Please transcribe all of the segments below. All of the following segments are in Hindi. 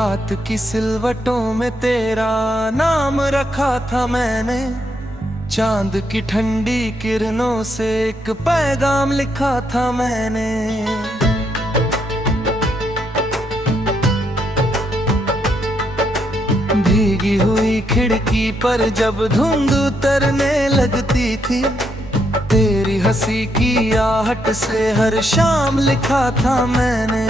रात की सिलवटों में तेरा नाम रखा था मैंने, चांद की ठंडी किरणों से एक पैगाम लिखा था मैंने। भीगी हुई खिड़की पर जब धुंध उतरने लगती थी, तेरी हंसी की आहट से हर शाम लिखा था मैंने।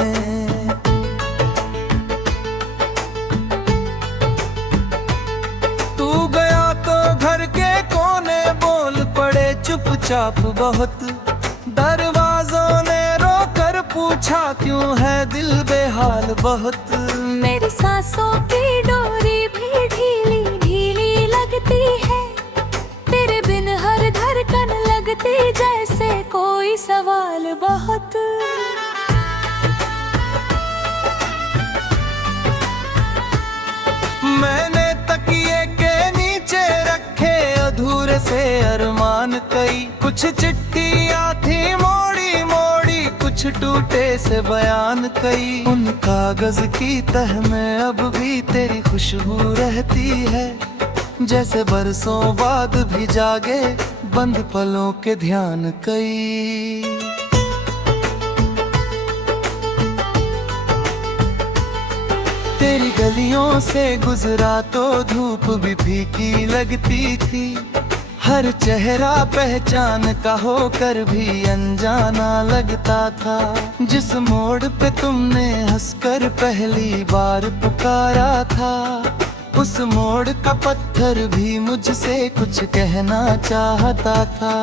तू गया तो घर के कोने बोल पड़े चुपचाप बहुत, दरवाजों ने रोकर पूछा क्यों है दिल बेहाल बहुत। मेरी सांसों की डोरी भी ढीली ढीली लगती है, तेरे बिन हर धड़कन लगती जैसे कोई सवाल बहुत। मैंने तकिए के नीचे रखे अधूरे से अरमान कई, कुछ चिट्ठियां थी मोड़ी मोड़ी, कुछ टूटे से बयान कई। उन कागज की तह में अब भी तेरी खुशबू रहती है, जैसे बरसों बाद भी जागे बंद पलों के ध्यान कई। तेरी गलियों से गुजरा तो धूप भी फीकी लगती थी, हर चेहरा पहचान का होकर भी अनजाना लगता था। जिस मोड़ पे तुमने हंसकर पहली बार पुकारा था, उस मोड़ का पत्थर भी मुझसे कुछ कहना चाहता था।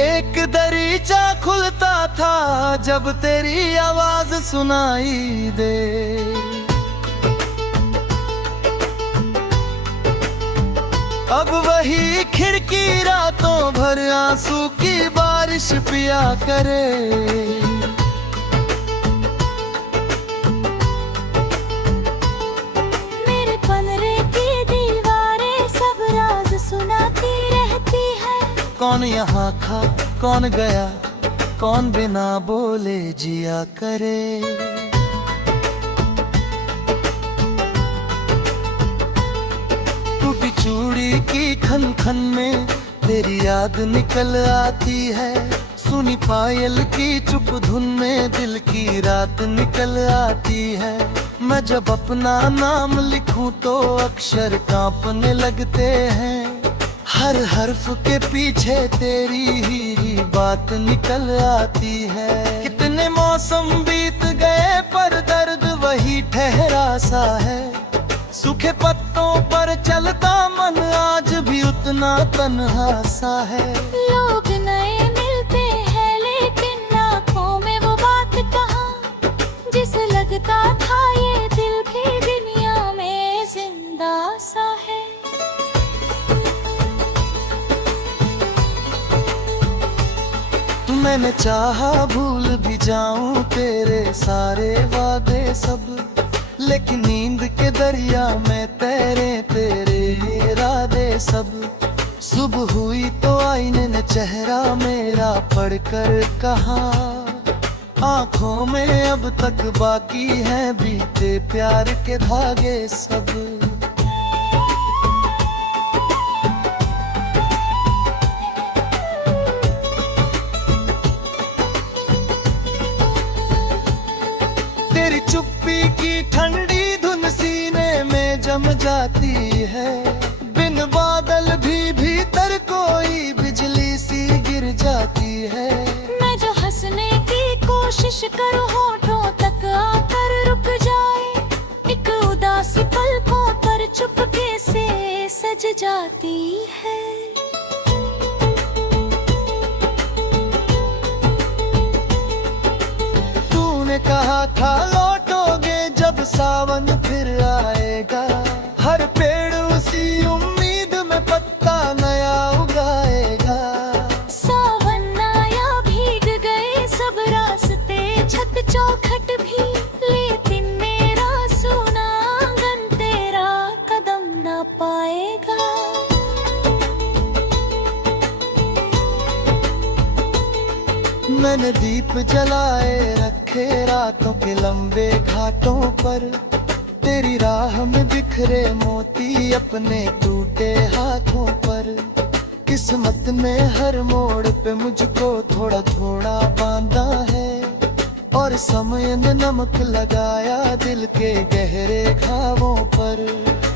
एक दरीचा खुलता था जब तेरी आवाज सुनाई दे, अब वही खिड़की रातों भर आंसू की बारिश पिया करे। मेरे पलरे की दीवारें सब राज सुनाती रहती है, कौन यहाँ था कौन गया, कौन बिना बोले जिया करे। टूटी चूड़ी की खन खन में तेरी याद निकल आती है, सुनी पायल की चुप धुन में दिल की रात निकल आती है। मैं जब अपना नाम लिखूं तो अक्षर कांपने लगते हैं, हर हर्फ के पीछे तेरी ही बात निकल आती है। कितने मौसम बीत गए पर दर्द वही ठहरा सा है, सूखे पत्तों पर चलता मन आज भी उतना तन्हा सा है। लोग नए मिलते हैं लेकिन आँखों में वो बात कहाँ, जिसे लगता था ये दिल भी दुनिया में जिंदा सा है। मैंने चाहा भूल भी जाऊं तेरे सारे वादे सब, लेकिन नींद के दरिया में तैरे तेरे इरादे सब। सुबह हुई तो आईने ने चेहरा मेरा पढ़कर कहा, आंखों में अब तक बाकी हैं बीते प्यार के धागे सब। तेरी चुप्पी की ठंडी धुन सीने में जम जाती है, बिन बादल भी भीतर कोई बिजली सी गिर जाती है। मैं जो हंसने की कोशिश करूं होठों तक आकर रुक जाए, एक उदासी पलकों पर चुपके से सज जाती है। तूने कहा था लौटोगे जब सावन फिर आएगा, हर पेड़ उसी उम्मीद में पत्ता नया उगाएगा। सावन आया भीग गए सब रास्ते छत चौखट भी, लेकिन मेरा सुना आंगन तेरा कदम न पाए। आएगा। मैंने दीप जलाए रखे रातों के लंबे घाटों पर, तेरी राह में बिखरे मोती अपने टूटे हाथों पर। किस्मत ने हर मोड़ पे मुझको थोड़ा थोड़ा बांधा है, और समय ने नमक लगाया दिल के गहरे घावों पर।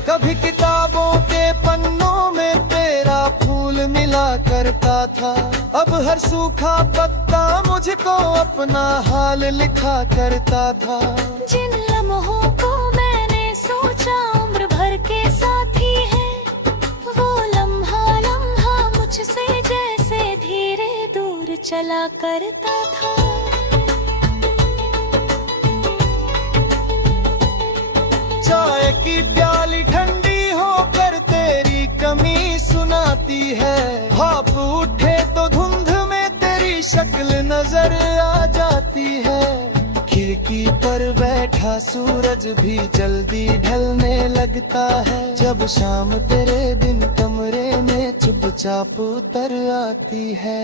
कभी किताबों के पन्नों में तेरा फूल मिला करता था, अब हर सूखा पत्ता मुझको अपना हाल लिखा करता था। जिन लम्हों को मैंने सोचा उम्र भर के साथी है, वो लम्हा लम्हा मुझसे जैसे धीरे दूर चला करता था। चाय की प्याली ठंडी होकर तेरी कमी सुनाती है, भाप उठे तो धुंध में तेरी शक्ल नजर आ जाती है। खिड़की पर बैठा सूरज भी जल्दी ढलने लगता है, जब शाम तेरे बिन कमरे में चुपचाप उतर आती है।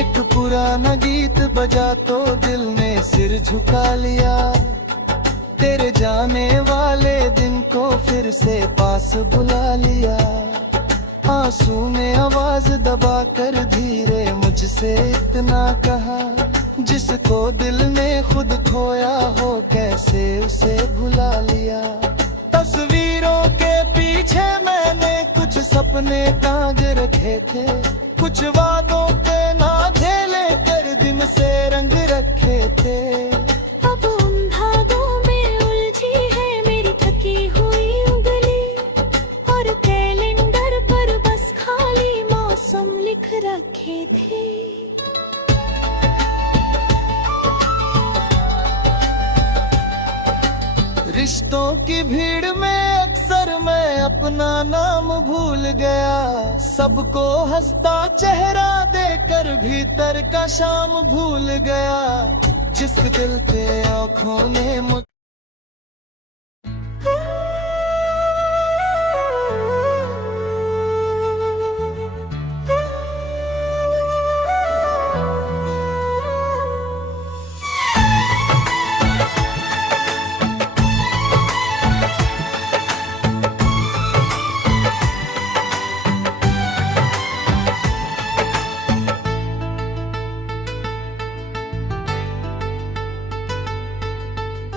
एक पुराना गीत बजा तो दिल ने सिर झुका लिया, तेरे जाने वाले दिन को फिर से पास बुला लिया। आंसू ने आवाज दबा कर धीरे मुझसे इतना कहा, जिसको दिल ने खुद खोया हो कैसे उसे भुला लिया। तस्वीरों के पीछे मैंने कुछ सपने टांग रखे थे, कुछ वादों के नाते लेकर दिन से रंग रखे थे। अब उन धागों में उलझी है मेरी थकी हुई उंगली, और कैलेंडर पर बस खाली मौसम लिख रखे थे। रिश्तों की भीड़ में अक्सर मैं अपना नाम भूल गया, सबको हंसता चेहरा देकर भीतर का शाम भूल गया। जिस दिल पे आँखों ने मुझ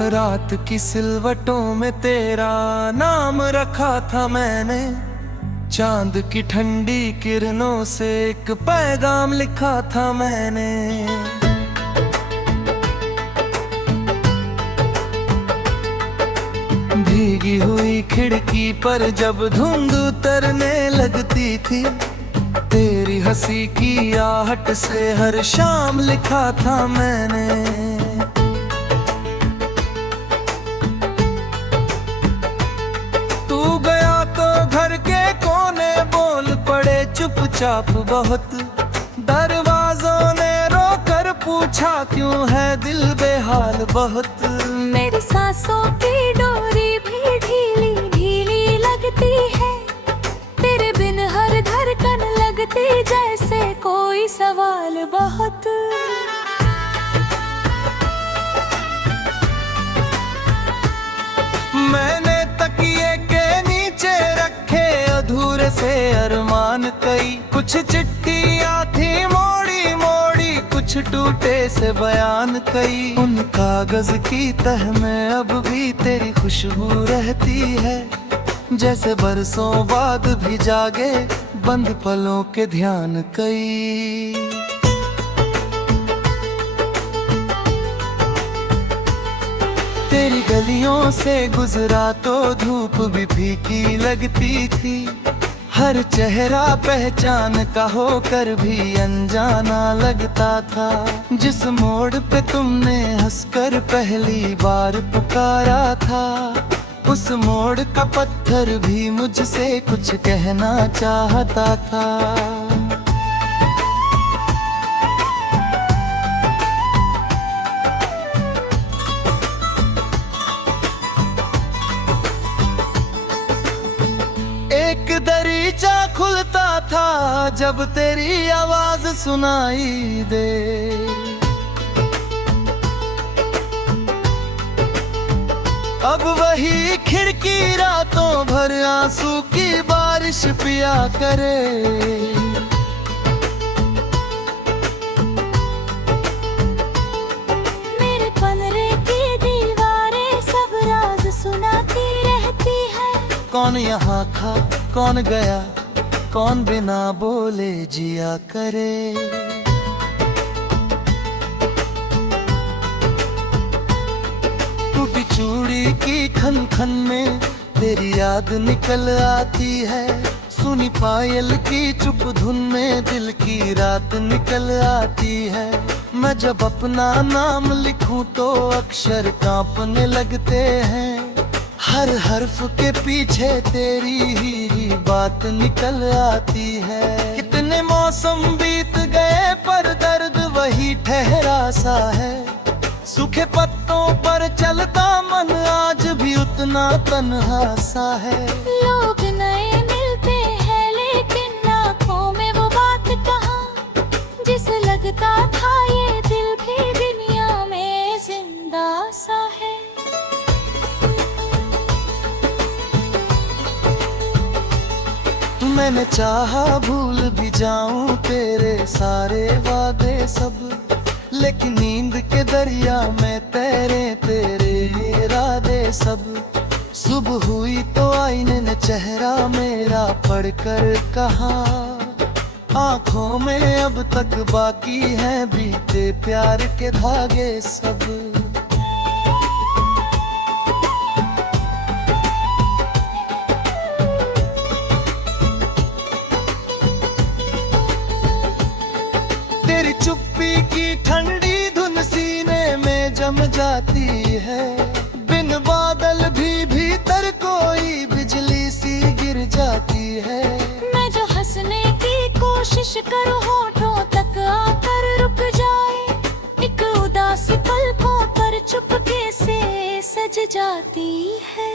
रात की सिलवटों में तेरा नाम रखा था मैंने, चांद की ठंडी किरणों से एक पैगाम लिखा था मैंने। भीगी हुई खिड़की पर जब धुंध उतरने लगती थी, तेरी हंसी की आहट से हर शाम लिखा था मैंने। चुपचाप बहुत दरवाजों ने रोकर पूछा क्यों है दिल बेहाल बहुत। मेरी सांसों की डोरी भी ढीली ढीली लगती है, तेरे बिन हर धड़कन लगती जैसे कोई सवाल बहुत। मैंने तकिए के नीचे रखे अधूरे से अरमान कई, कुछ चिट्ठियाँ थी मोड़ी मोड़ी, कुछ टूटे से बयान कई। उन कागज की तह में अब भी तेरी खुशबू रहती है, जैसे बरसों बाद भी जागे बंद पलों के ध्यान कई। तेरी गलियों से गुजरा तो धूप भी फीकी लगती थी, हर चेहरा पहचान का होकर भी अनजाना लगता था। जिस मोड़ पे तुमने हंसकर पहली बार पुकारा था, उस मोड़ का पत्थर भी मुझसे कुछ कहना चाहता था। था जब तेरी आवाज सुनाई दे। अब वही खिड़की रातों भर आंसू की बारिश पिया करे। मेरे कमरे की दीवारें सब राज सुनाती रहती है। कौन यहाँ था कौन गया, कौन बिना बोले जिया करे। टूटी चूड़ी की खन खन में तेरी याद निकल आती है। सुनी पायल की चुप धुन में दिल की रात निकल आती है। मैं जब अपना नाम लिखूं तो अक्षर कांपने लगते हैं। हर हर्फ के पीछे तेरी ही बात निकल आती है। कितने मौसम बीत गए पर दर्द वही ठहरा सा है। सूखे पत्तों पर चलता मन आज भी उतना तन्हा सा है। लोग नए मिलते हैं लेकिन आँखों में वो बात कहाँ, जिसे लगता था ये दिल भी दुनिया में जिंदा सा है। मैंने चाहा भूल भी जाऊं तेरे सारे वादे सब, लेकिन नींद के दरिया में तैरे तेरे इरादे सब। सुबह हुई तो आईने ने चेहरा मेरा पढ़कर कहा, आंखों में अब तक बाकी हैं बीते प्यार के धागे सब। तेरी चुप्पी की ठंडी धुन सीने में जम जाती है। बिन बादल भी भीतर कोई बिजली सी गिर जाती है। मैं जो हंसने की कोशिश करूं होठों तक आकर रुक जाए, एक उदासी पलकों पर चुपके से सज जाती है।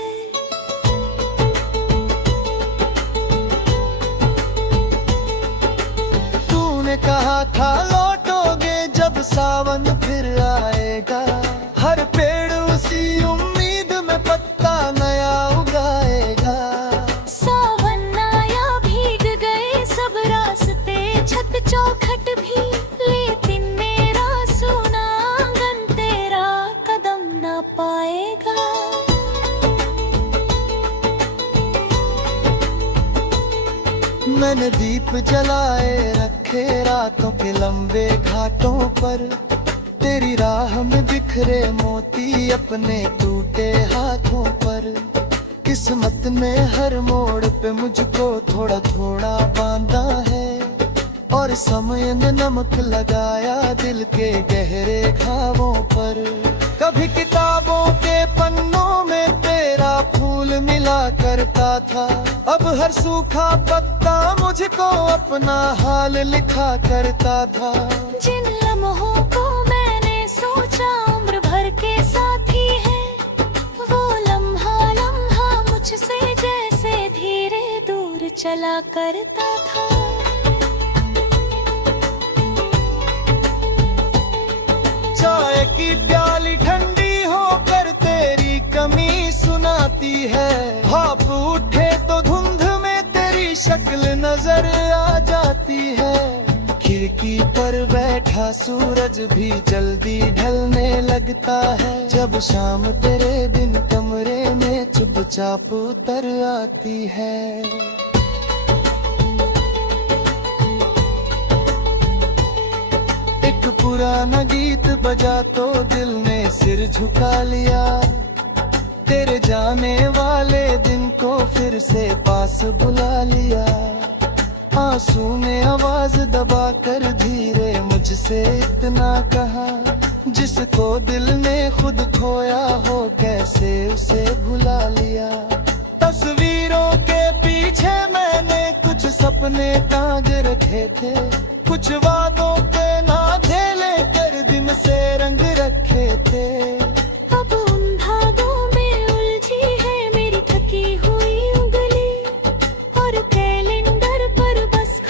तूने कहा था लौटोगे जब सावन फिर आएगा। हर पेड़ उसी उम्मीद में पत्ता नया उगाएगा। सावन आया भीग गए सब रास्ते छत चौखट भी, लेकिन मेरा सोना आंगन तेरा कदम न पाएगा। मैंने दीप जलाए रखे रातों के लंबे घाटों पर। तेरी राह में बिखरे मोती अपने टूटे हाथों पर। किस्मत ने हर मोड़ पे मुझको थोड़ा थोड़ा बांधा है, और समय ने नमक लगाया दिल के गहरे घावों पर। कभी किताबों के पन्नों में तेरा फूल मिला करता था, अब हर सूखा पत्ता मुझको अपना हाल लिखा करता था। जिन लम्हों को मैंने सोचा उम्र भर के साथी है, वो लम्हा लम्हा मुझसे जैसे धीरे दूर चला करता था। चाय की प्याली ठंडी होकर तेरी कमी सुनाती है। भाप उठे तो धुंध में तेरी शक्ल नजर आ जाती है। खिड़की पर बैठा सूरज भी जल्दी ढलने लगता है। जब शाम तेरे बिन कमरे में चुपचाप उतर आती है। एक पुराना गीत बजा तो दिल ने सिर झुका लिया। तेरे जाने वाले दिन को फिर से पास बुला लिया। आंसू ने आवाज दबा कर धीरे मुझसे इतना कहा, जिसको दिल ने खुद खोया हो कैसे उसे भुला लिया। तस्वीरों के पीछे मैंने कुछ सपने टांग रखे थे, कुछ वादों के नाते लेकर दिन से रंग रखे थे। अब उन धागों में उलझी है मेरी थकी हुई उंगली, और कैलेंडर पर बस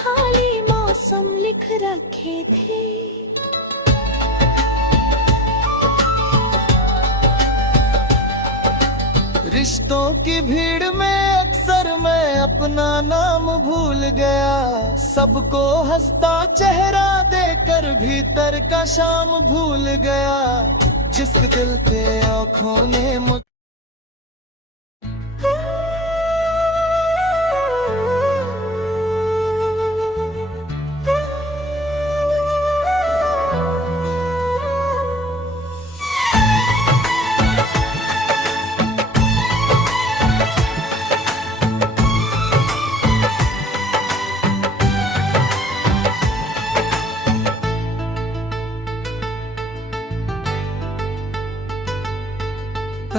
रिश्तों की भीड़ में अक्सर मैं अपना नाम भूल गया, सबको हंसता चेहरा देकर भीतर का शाम भूल गया। जिस दिल पे आँखों ने मुझ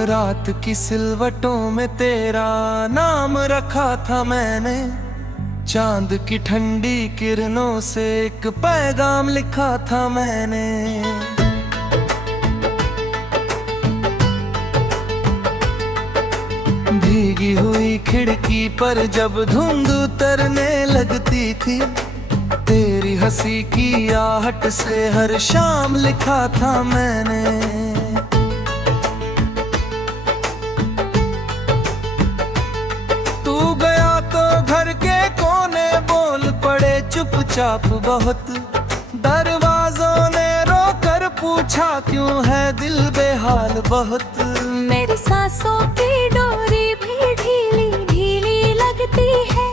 रात की सिलवटों में तेरा नाम रखा था मैंने, चांद की ठंडी किरणों से एक पैगाम लिखा था मैंने। भीगी हुई खिड़की पर जब धुंध उतरने लगती थी, तेरी हंसी की आहट से हर शाम लिखा था मैंने। चुपचाप बहुत दरवाजों ने रोकर पूछा क्यों है दिल बेहाल बहुत। मेरी सांसों की डोरी भी ढीली ढीली लगती है,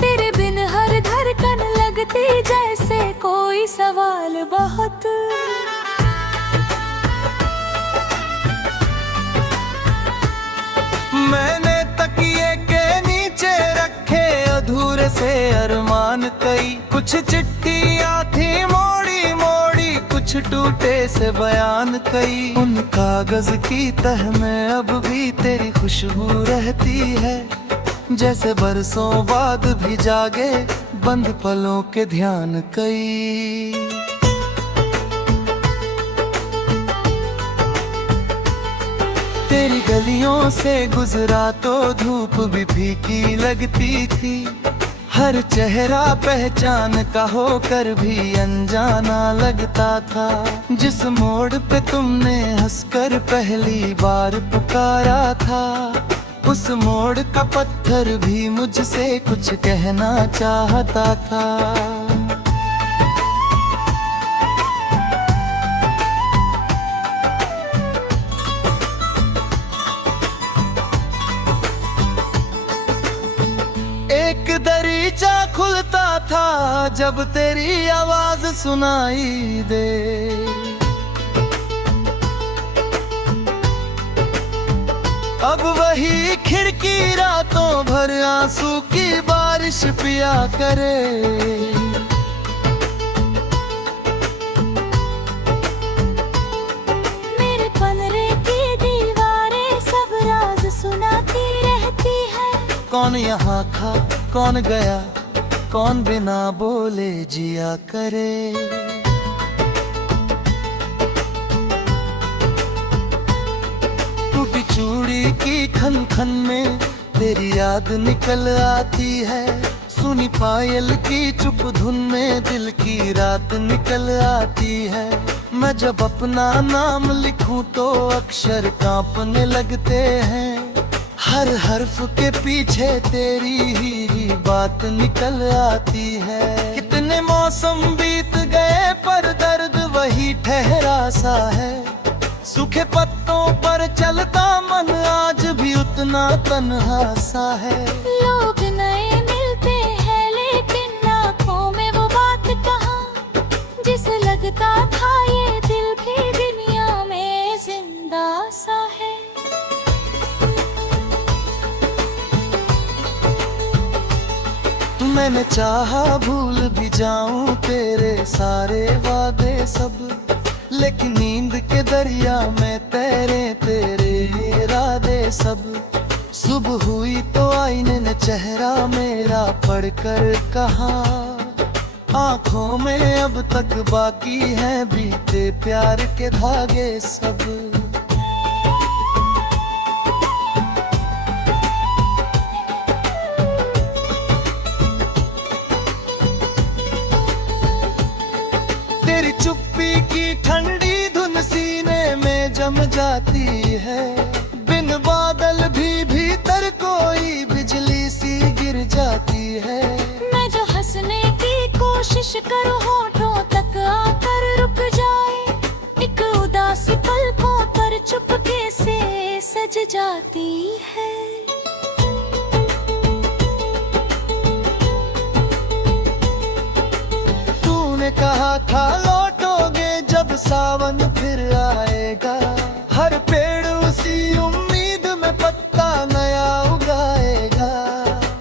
तेरे बिन हर धड़कन लगती जैसे कोई सवाल बहुत। मैंने तकिए के नीचे रखे अधूरे से अरमान कई, कुछ चिट्ठियाँ थी मोड़ी मोड़ी, कुछ टूटे से बयान कई। उन कागज की तह में अब भी तेरी खुशबू रहती है, जैसे बरसों बाद भी जागे बंद पलों के ध्यान कई। तेरी गलियों से गुजरा तो धूप भी फीकी लगती थी, हर चेहरा पहचान का होकर भी अनजाना लगता था। जिस मोड़ पे तुमने हंसकर पहली बार पुकारा था, उस मोड़ का पत्थर भी मुझसे कुछ कहना चाहता था। एक दरीचा खुलता था जब तेरी आवाज सुनाई दे, अब वही खिड़की रातों भर आंसू की बारिश पिया करे। मेरे पलरे की दीवारें सब राज सुनाती रहती है, कौन यहाँ था कौन गया, कौन बिना बोले जिया करे। टूटी चूड़ी की खन खन में तेरी याद निकल आती है, सुनी पायल की चुप धुन में दिल की रात निकल आती है। मैं जब अपना नाम लिखूं तो अक्षर कांपने लगते हैं, हर हर्फ के पीछे तेरी ही बात निकल आती है। कितने मौसम बीत गए पर दर्द वही ठहरा सा है, सूखे पत्तों पर चलता मन आज भी उतना तन्हा सा है। लोग नए मिलते हैं लेकिन आँखों में वो बात कहाँ, जिसे लगता था ये दिल भी दुनिया में जिंदा सा है। मैंने चाहा भूल भी जाऊं तेरे सारे वादे सब, लेकिन नींद के दरिया में तैरे तेरे इरादे सब। सुबह हुई तो आईने ने चेहरा मेरा पढ़कर कहा, आंखों में अब तक बाकी हैं बीते प्यार के धागे सब। तेरी चुप्पी की ठंडी धुन सीने में जम जाती है, बिन बादल सज जाती है। तूने कहा था लौटोगे जब सावन फिर आएगा, हर पेड़ उसी उम्मीद में पत्ता नया उगाएगा।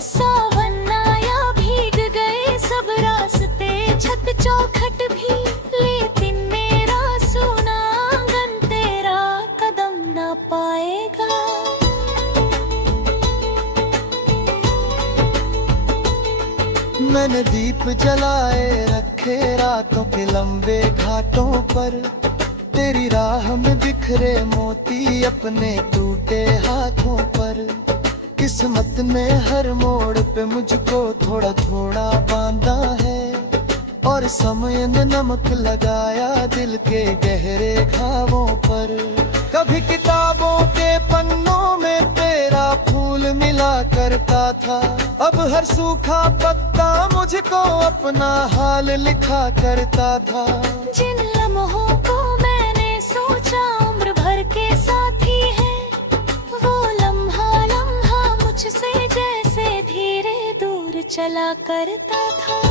सावन आया भीग गए सब रास्ते छत चौखट भी, लेकिन मेरा सोना आंगन तेरा कदम न पाएगा। मैंने दीप जलाए रखे रातों के लंबे घाटों पर, तेरी राह में बिखरे मोती अपने टूटे हाथों पर। किस्मत ने हर मोड़ पे मुझको थोड़ा थोड़ा बांधा है, और समय ने नमक लगाया दिल के गहरे घावों पर। कभी किताबों के पन्नों में तेरा फूल मिला करता था, अब हर सूखा पत्ता मुझको अपना हाल लिखा करता था। जिन लम्हों को मैंने सोचा उम्र भर के साथी है, वो लम्हा लम्हा मुझसे जैसे धीरे दूर चला करता था।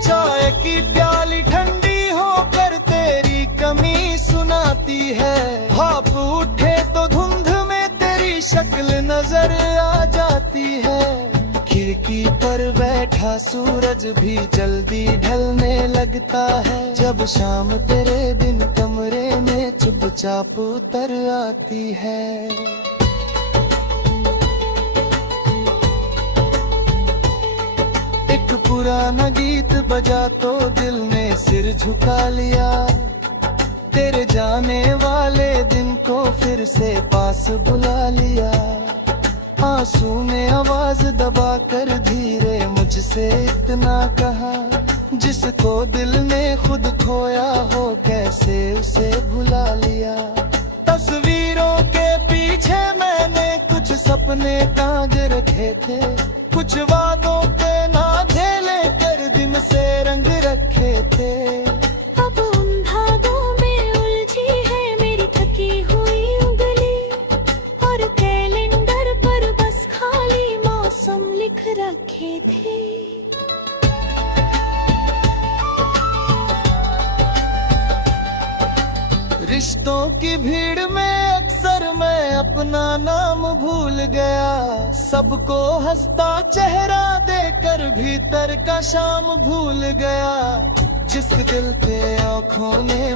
चाय की प्याली ठंडी होकर तेरी कमी सुनाती है, भाप उठे तो धुंध में तेरी शक्ल नजर आ जाती है। खिड़की पर बैठा सूरज भी जल्दी ढलने लगता है, जब शाम तेरे बिन कमरे में चुपचाप उतर आती है। एक पुराना गीत बजा तो दिल ने सिर झुका लिया, तेरे जाने वाले दिन को फिर से पास बुला लिया। आंसू ने आवाज दबा कर धीरे मुझसे इतना कहा, जिसको दिल ने खुद खोया हो कैसे उसे भुला लिया। तस्वीरों के पीछे मैंने कुछ सपने टांग रखे थे, कुछ वादों के नाते लेकर दिन से रंग रखे थे। अब उन धागों में उलझी है मेरी थकी हुई उंगली, और कैलेंडर पर बस खाली मौसम लिख रखे थे। रिश्तों की भीड़ में अक्सर मैं अपना नाम भूल गया, सबको हंसता चेहरा देकर भीतर का शाम भूल गया। जिस दिल पे आँखों ने